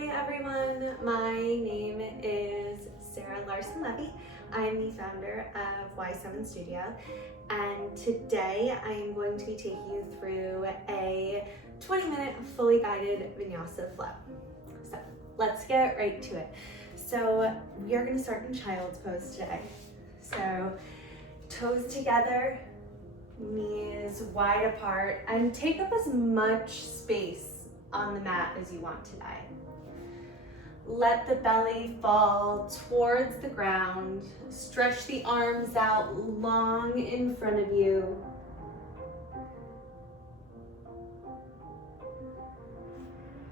Hi everyone, my name is Sarah Larson Levey. I'm the founder of Y7 Studio, and today I am going to be taking you through a 20-minute fully guided Vinyasa Flow. So let's get right to it. So we are going to start in child's pose today. So toes together, knees wide apart, and take up as much space on the mat as you want today. Let the belly fall towards the ground. Stretch the arms out long in front of you.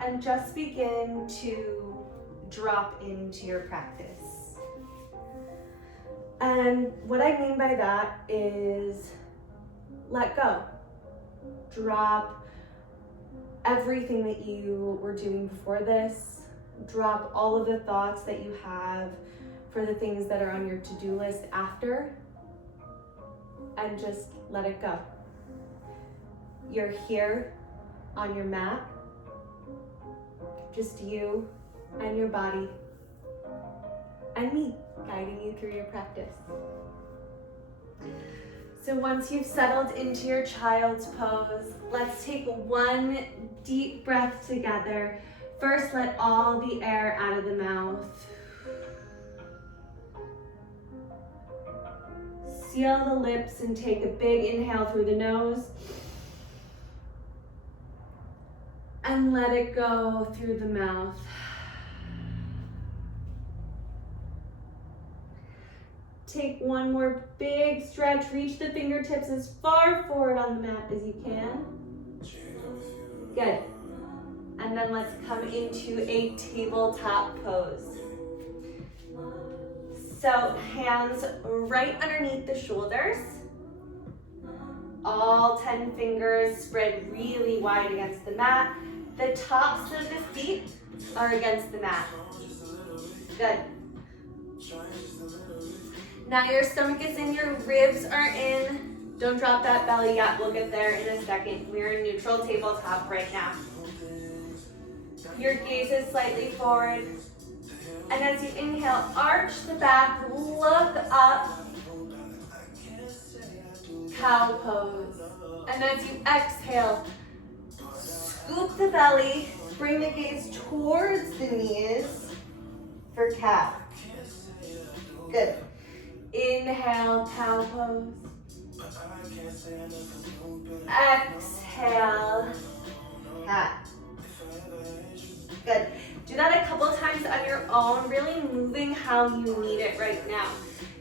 And just begin to drop into your practice. And what I mean by that is let go. Drop everything that you were doing before this. Drop all of the thoughts that you have for the things that are on your to-do list after, and just let it go. You're here on your mat, just you and your body and me guiding you through your practice. So once you've settled into your child's pose, let's take one deep breath together. First, let all the air out of the mouth. Seal the lips and take a big inhale through the nose. And let it go through the mouth. Take one more big stretch. Reach the fingertips as far forward on the mat as you can. Good. And then let's come into a tabletop pose. So hands right underneath the shoulders. All 10 fingers spread really wide against the mat. The tops of the feet are against the mat. Good. Now your stomach is in, your ribs are in. Don't drop that belly yet, we'll get there in a second. We're in neutral tabletop right now. Your gaze is slightly forward. And as you inhale, arch the back, look up. Cow pose. And as you exhale, scoop the belly, bring the gaze towards the knees for cow. Good. Inhale, cow pose. Exhale, cat. Good. Do that a couple times on your own, really moving how you need it right now.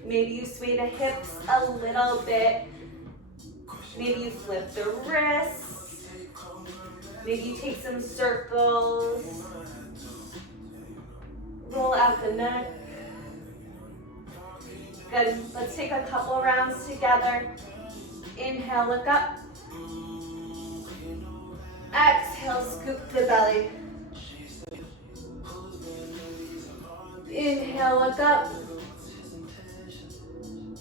Maybe you sway the hips a little bit. Maybe you flip the wrists. Maybe you take some circles. Roll out the neck. Good. Let's take a couple rounds together. Inhale, look up. Exhale, scoop the belly. Inhale, look up.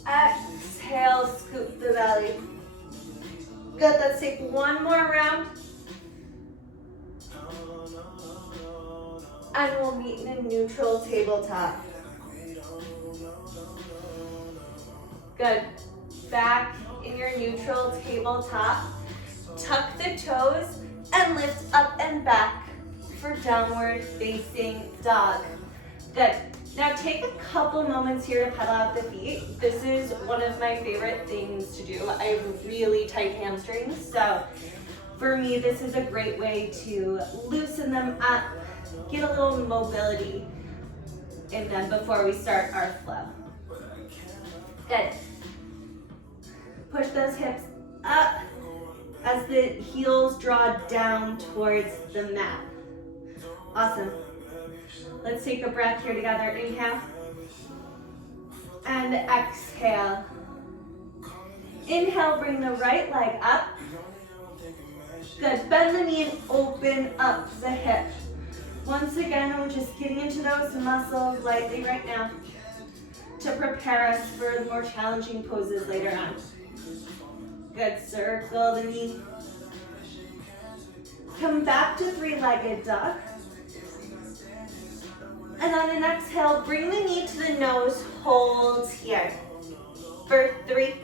Exhale, scoop the belly. Good. Let's take one more round. And we'll meet in a neutral tabletop. Good. Back in your neutral tabletop. Tuck the toes and lift up and back for downward facing dog. Good. Now take a couple moments here to pedal out the feet. This is one of my favorite things to do. I have really tight hamstrings, so for me this is a great way to loosen them up, get a little mobility in them before we start our flow. Good. Push those hips up as the heels draw down towards the mat. Awesome. Let's take a breath here together. Inhale. And exhale. Inhale, bring the right leg up. Good. Bend the knee and open up the hip. Once again, we're just getting into those muscles lightly right now to prepare us for the more challenging poses later on. Good. Circle the knee. Come back to three-legged dog. And on an exhale, bring the knee to the nose, hold here. For 3,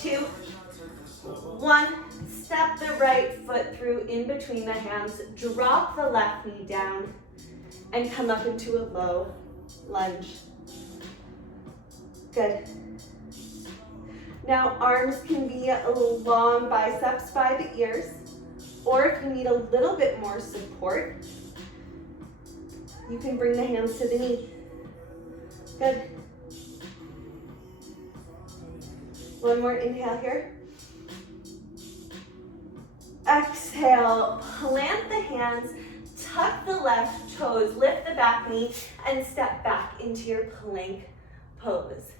2, 1. Step the right foot through in between the hands, drop the left knee down, and come up into a low lunge. Good. Now arms can be long biceps by the ears, or if you need a little bit more support, you can bring the hands to the knee. Good. One more inhale here. Exhale, plant the hands, tuck the left toes, lift the back knee, and step back into your plank pose.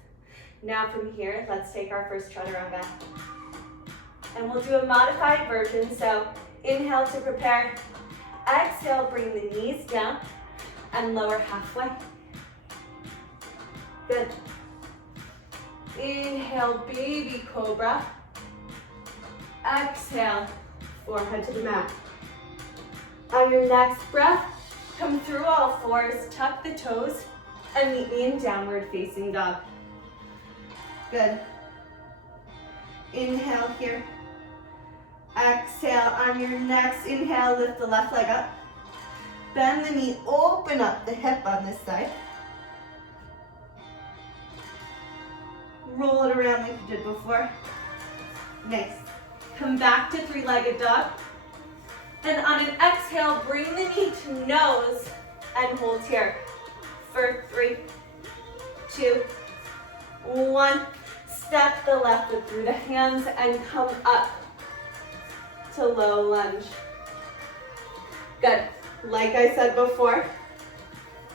Now from here, let's take our first chaturanga. And we'll do a modified version. So inhale to prepare. Exhale, bring the knees down and lower halfway. Good. Inhale, baby cobra. Exhale, forehead to the mat. On your next breath, come through all fours, tuck the toes, and meet me in downward facing dog. Good. Inhale here. Exhale, on your next inhale, lift the left leg up. Bend the knee, open up the hip on this side. Roll it around like you did before. Nice. Come back to three-legged dog. And on an exhale, bring the knee to nose and hold here. For 3, 2, 1. Step the left foot through the hands and come up to low lunge. Good. Like I said before,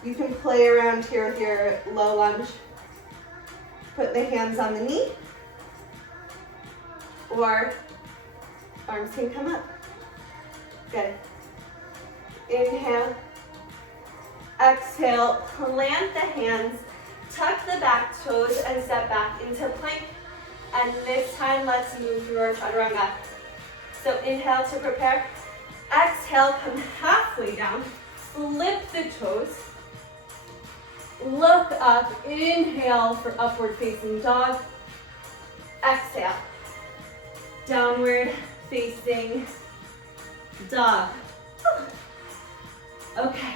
you can play around here with your low lunge. Put the hands on the knee, or arms can come up. Good. Inhale. Exhale, plant the hands, tuck the back toes, and step back into plank. And this time, let's move through our chaturanga. So inhale to prepare. Exhale, come halfway down. Flip the toes. Look up. Inhale for upward facing dog. Exhale. Downward facing dog. Okay.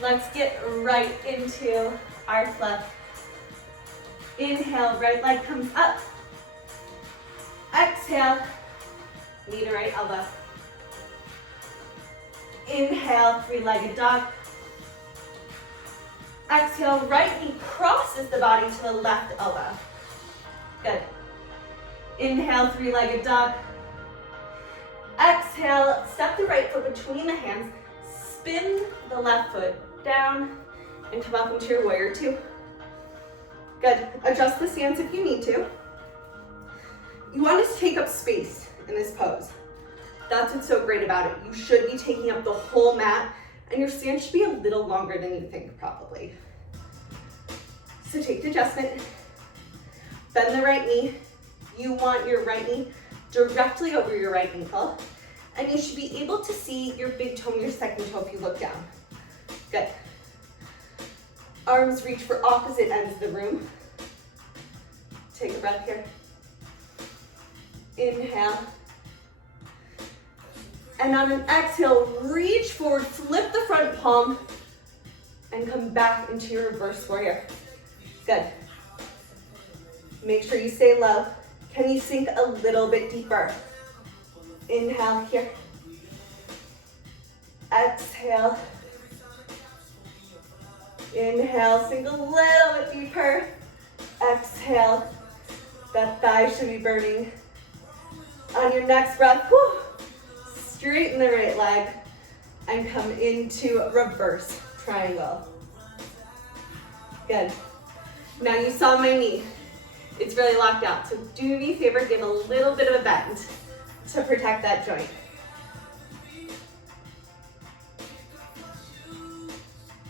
Let's get right into our flow. Inhale, right leg comes up. Exhale, knee to right elbow. Inhale, three-legged dog. Exhale, right knee crosses the body to the left elbow. Good. Inhale, three-legged dog. Exhale, step the right foot between the hands, spin the left foot down, and come up into your warrior two. Good. Adjust the stance if you need to. You want to take up space in this pose. That's what's so great about it. You should be taking up the whole mat, and your stance should be a little longer than you think, probably. So take the adjustment. Bend the right knee. You want your right knee directly over your right ankle, and you should be able to see your big toe and your second toe if you look down. Good. Arms reach for opposite ends of the room. Take a breath here. Inhale. And on an exhale, reach forward, flip the front palm, and come back into your reverse warrior. Good. Make sure you stay low. Can you sink a little bit deeper? Inhale here. Exhale. Inhale, sink a little bit deeper. Exhale. That thigh should be burning. On your next breath, whew, straighten the right leg and come into reverse triangle. Good. Now you saw my knee. It's really locked out. So do me a favor, give a little bit of a bend to protect that joint.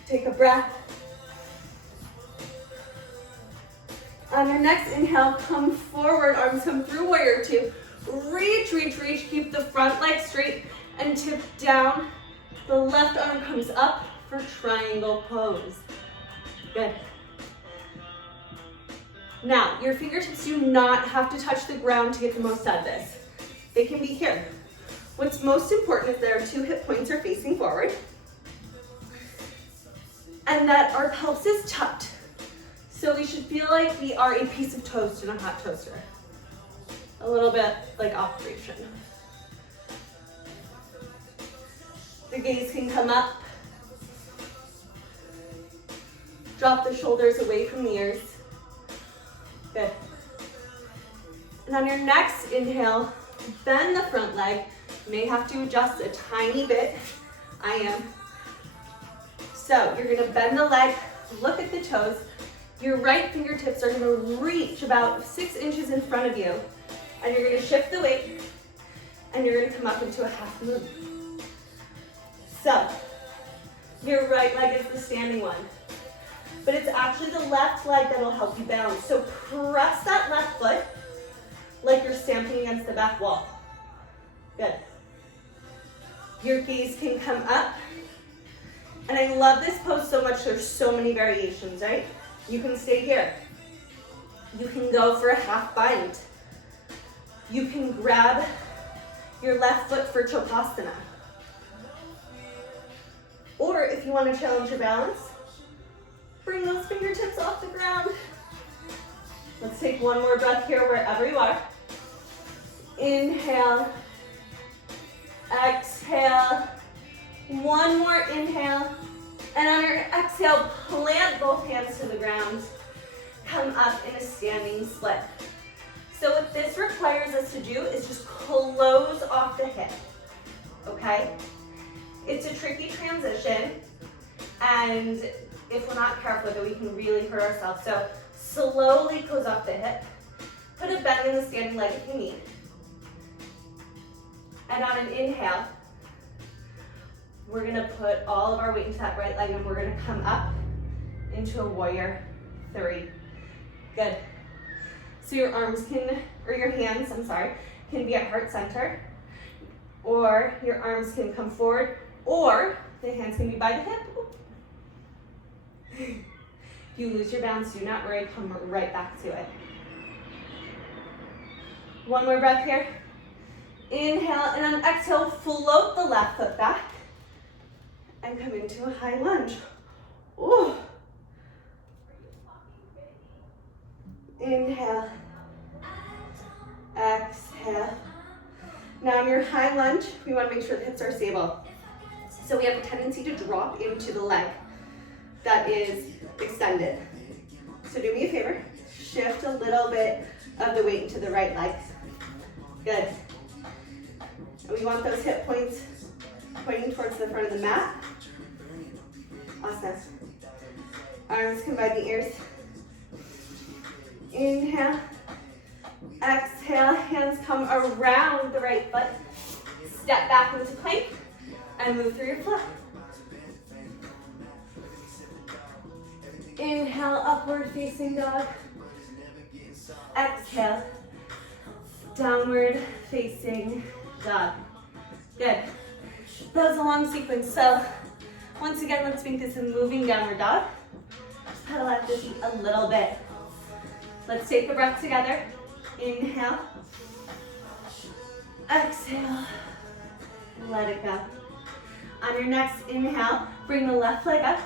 Take a breath. On your next inhale, come forward, arms come through warrior two. Reach, reach, reach, keep the front leg straight and tip down The left arm comes up for triangle pose. Good. Now, your fingertips do not have to touch the ground to get the most out of this. They can be here. What's most important is that our 2 hip points are facing forward and that our pelvis is tucked. So we should feel like we are a piece of toast in a hot toaster. A little bit like operation. The gaze can come up. Drop the shoulders away from the ears. Good. And on your next inhale, bend the front leg. You may have to adjust a tiny bit. I am. So you're gonna bend the leg, look at the toes. Your right fingertips are gonna reach about 6 inches in front of you. And you're gonna shift the weight, and you're gonna come up into a half moon. So, your right leg is the standing one. But it's actually the left leg that'll help you balance. So press that left foot like you're stamping against the back wall. Good. Your gaze can come up. And I love this pose so much, there's so many variations, right? You can stay here. You can go for a half bind. You can grab your left foot for Chopasana. Or if you want to challenge your balance, bring those fingertips off the ground. Let's take one more breath here wherever you are. Inhale, exhale, one more inhale, and on your exhale, plant both hands to the ground. Come up in a standing split. So what this requires us to do is just close off the hip, okay? It's a tricky transition, and if we're not careful with it, we can really hurt ourselves. So slowly close off the hip. Put a bend in the standing leg if you need. And on an inhale, we're gonna put all of our weight into that right leg, and we're gonna come up into a warrior 3. Good. So your arms can, or your hands, can be at heart center, or your arms can come forward, or the hands can be by the hip. If you lose your balance, do not worry, come right back to it. One more breath here. Inhale, and on exhale, float the left foot back and come into a high lunge. Ooh. Inhale, exhale. Now in your high lunge, we want to make sure the hips are stable. So we have a tendency to drop into the leg that is extended. So do me a favor, shift a little bit of the weight into the right leg. Good. We want those hip points pointing towards the front of the mat. Awesome. Arms come by the ears. Inhale, exhale, hands come around the right foot. Step back into plank and move through your flow. Inhale, upward facing dog. Exhale, downward facing dog. Good. That was a long sequence. So once again, let's make this a moving downward dog. Just pedal out the feet a little bit. Let's take a breath together. Inhale. Exhale. Let it go. On your next inhale, bring the left leg up.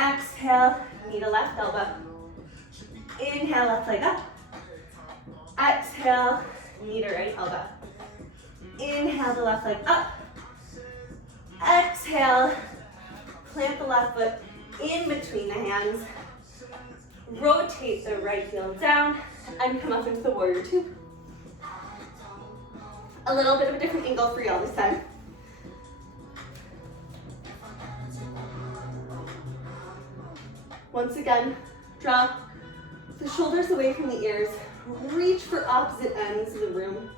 Exhale, knee to left elbow. Inhale, left leg up. Exhale, knee to right elbow. Inhale the left leg up. Exhale, plant the left foot in between the hands. Rotate the right heel down and come up into the warrior 2. A little bit of a different angle for y'all this time. Once again, drop the shoulders away from the ears. Reach for opposite ends of the room.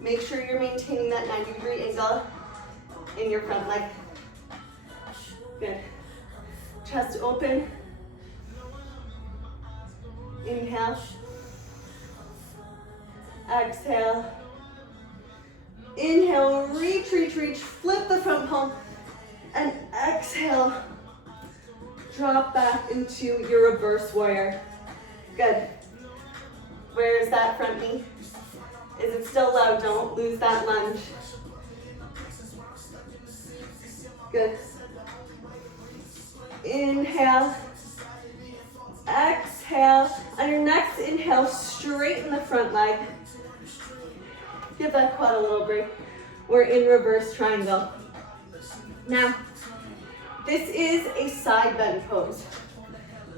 Make sure you're maintaining that 90-degree angle in your front leg. Good. Chest open. Inhale. Exhale. Inhale, reach, reach, reach. Flip the front palm. And exhale, drop back into your reverse warrior. Good. Where is that front knee? Is it still low? Don't lose that lunge. Good. Inhale. Exhale. On your next inhale, straighten the front leg. Give that quad a little break. We're in reverse triangle. Now, this is a side bend pose.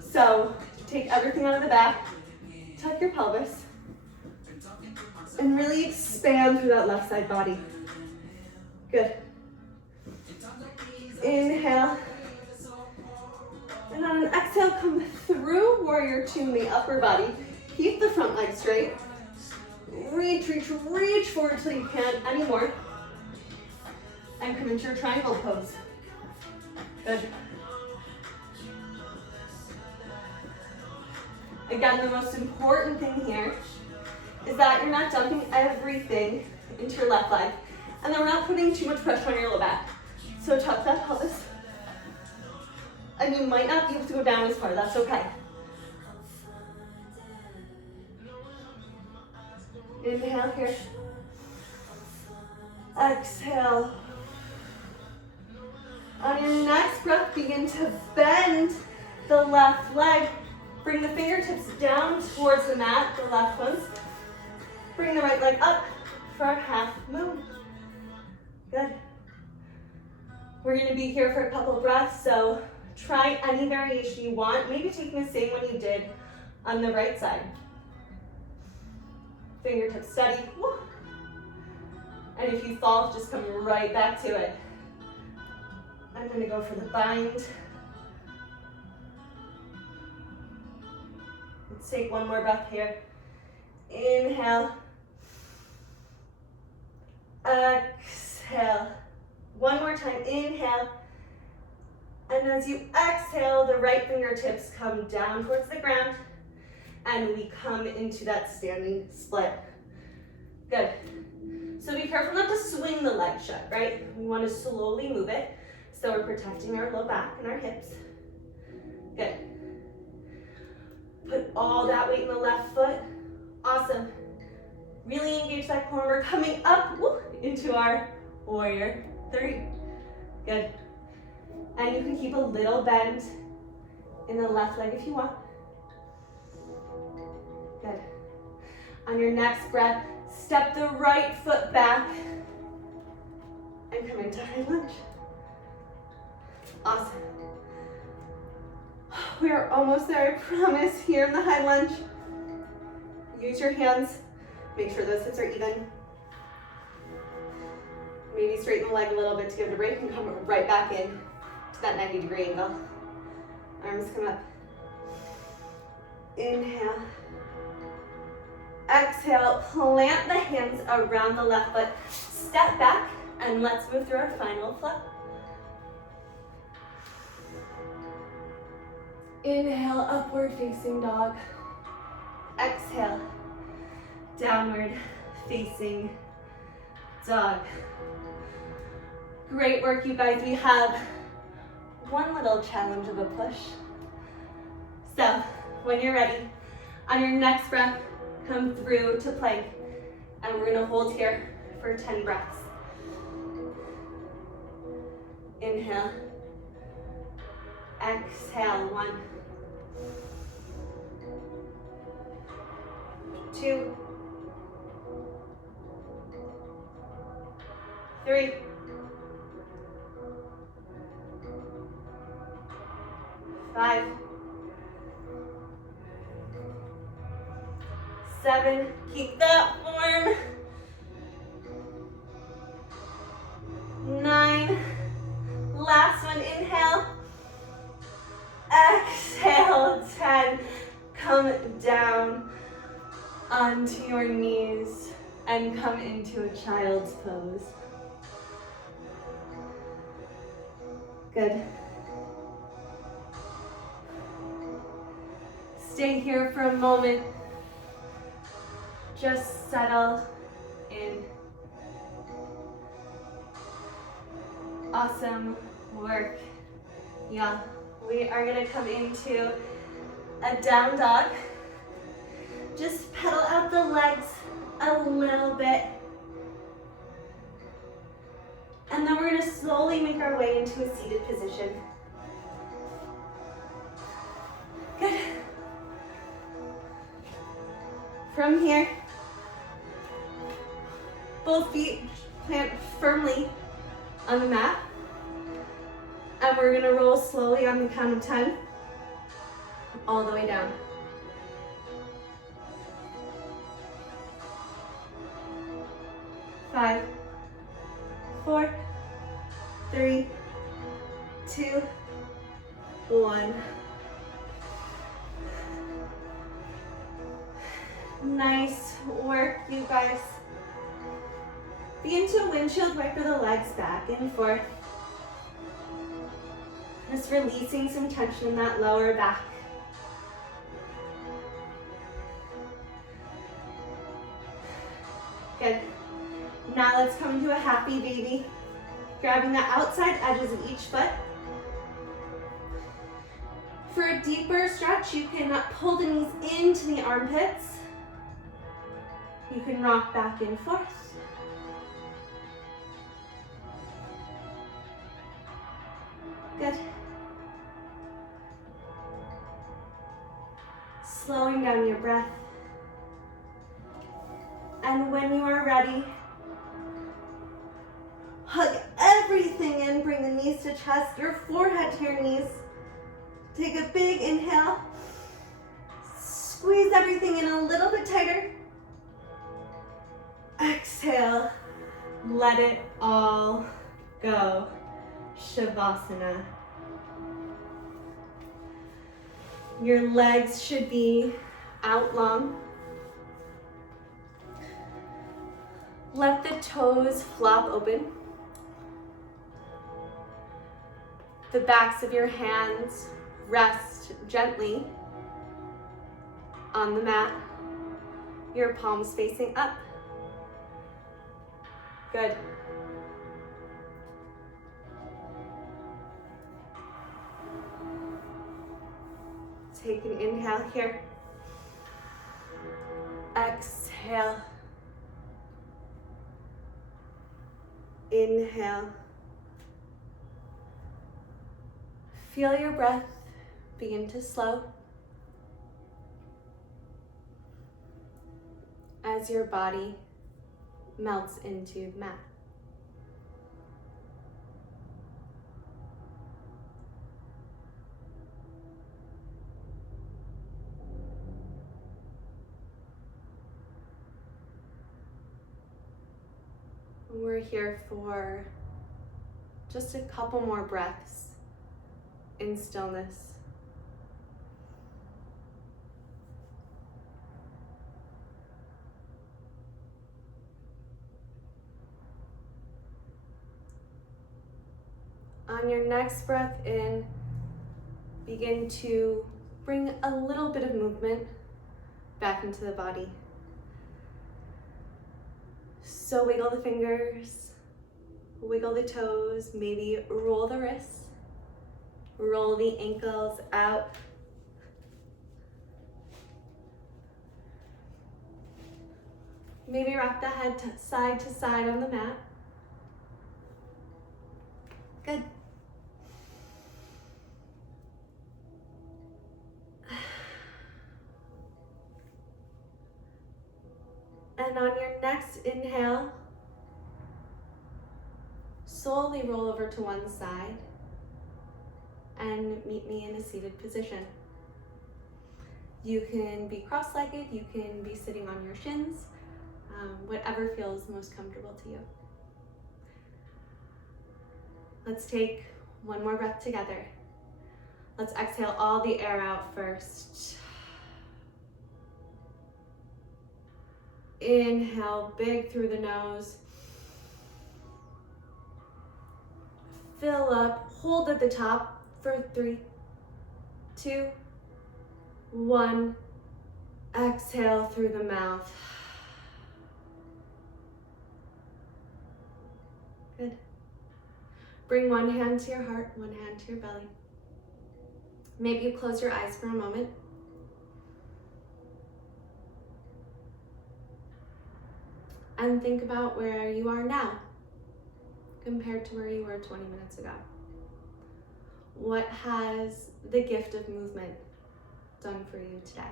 So, take everything out of the back, tuck your pelvis, and really expand through that left side body. Good. Inhale. And on an exhale, come through warrior two in the upper body. Keep the front leg straight. Reach, reach, reach forward till you can't anymore. And come into your triangle pose. Good. Again, the most important thing here is that you're not dumping everything into your left leg. And then we're not putting too much pressure on your low back. So tuck that pelvis. And you might not be able to go down as far, that's okay. Inhale here. Exhale. On your next breath, begin to bend the left leg. Bring the fingertips down towards the mat, the left ones. Bring the right leg up for a half moon. Good. We're gonna be here for a couple breaths, so try any variation you want. Maybe taking the same one you did on the right side. Fingertips steady. Woo. And if you fall, just come right back to it. I'm gonna go for the bind. Let's take one more breath here. Inhale. Exhale. One more time, inhale. And as you exhale, the right fingertips come down towards the ground and we come into that standing split. Good. So be careful not to swing the leg shut, right? We want to slowly move it so we're protecting our low back and our hips. Good. Put all that weight in the left foot. Awesome. Really engage that core. We're coming up into our warrior three. Good. And you can keep a little bend in the left leg if you want. Good. On your next breath, step the right foot back and come into high lunge. Awesome. We are almost there, I promise. Here in the high lunge. Use your hands. Make sure those hips are even. Maybe straighten the leg a little bit to give it a break and come right back in to that 90-degree angle. Arms come up. Inhale. Exhale, plant the hands around the left foot. Step back and let's move through our final flow. Inhale, upward facing dog. Exhale, downward facing dog. Great work, you guys. We have one little challenge of a push. So, when you're ready, on your next breath, come through to plank. And we're gonna hold here for 10 breaths. Inhale. Exhale, 1, 2, 3, 5, 7, keep that form. 9, last one, inhale. Exhale, 10. Come down onto your knees and come into a child's pose. Good. Stay here for a moment. Just settle in. Awesome work. Yeah, we are gonna come into a down dog. Just pedal out the legs a little bit. And then we're gonna slowly make our way into a seated position. Good. From here, both feet plant firmly on the mat. And we're gonna roll slowly on the count of 10, all the way down. 5, 4, 3, 2, 1. Nice work, you guys. Begin to windshield wiper the legs back and forth. Just releasing some tension in that lower back. Good. Now let's come into a happy baby. Grabbing the outside edges of each foot. For a deeper stretch, you can pull the knees into the armpits. You can rock back and forth. Good. Slowing down your breath. And when you are ready, hug everything in, bring the knees to chest, your forehead to your knees. Take a big inhale. Squeeze everything in a little bit tighter. Exhale, let it all go. Shavasana. Your legs should be out long. Let the toes flop open. The backs of your hands rest gently on the mat. Your palms facing up. Good. Take an inhale here. Exhale. Inhale. Feel your breath begin to slow as your body melts into the mat. We're here for just a couple more breaths in stillness. On your next breath in, begin to bring a little bit of movement back into the body. So wiggle the fingers, wiggle the toes, maybe roll the wrists, roll the ankles out. Maybe rock the head to side on the mat. Good. And on your next inhale, slowly roll over to one side and meet me in a seated position. You can be cross-legged, you can be sitting on your shins, whatever feels most comfortable to you. Let's take one more breath together. Let's exhale all the air out first. Inhale big through the nose. Fill up, hold at the top for 3, 2, 1. Exhale through the mouth. Good. Bring one hand to your heart, one hand to your belly. Maybe you close your eyes for a moment. And think about where you are now compared to where you were 20 minutes ago. What has the gift of movement done for you today,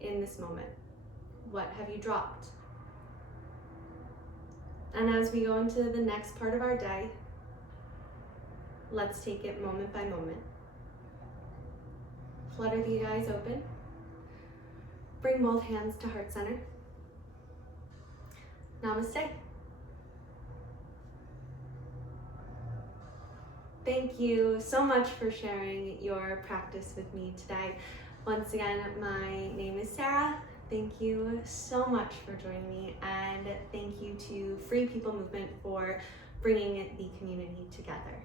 in this moment? What have you dropped? And as we go into the next part of our day, let's take it moment by moment. Flutter the eyes open. Bring both hands to heart center. Namaste. Thank you so much for sharing your practice with me today. Once again, my name is Sarah. Thank you so much for joining me, and thank you to Free People Movement for bringing the community together.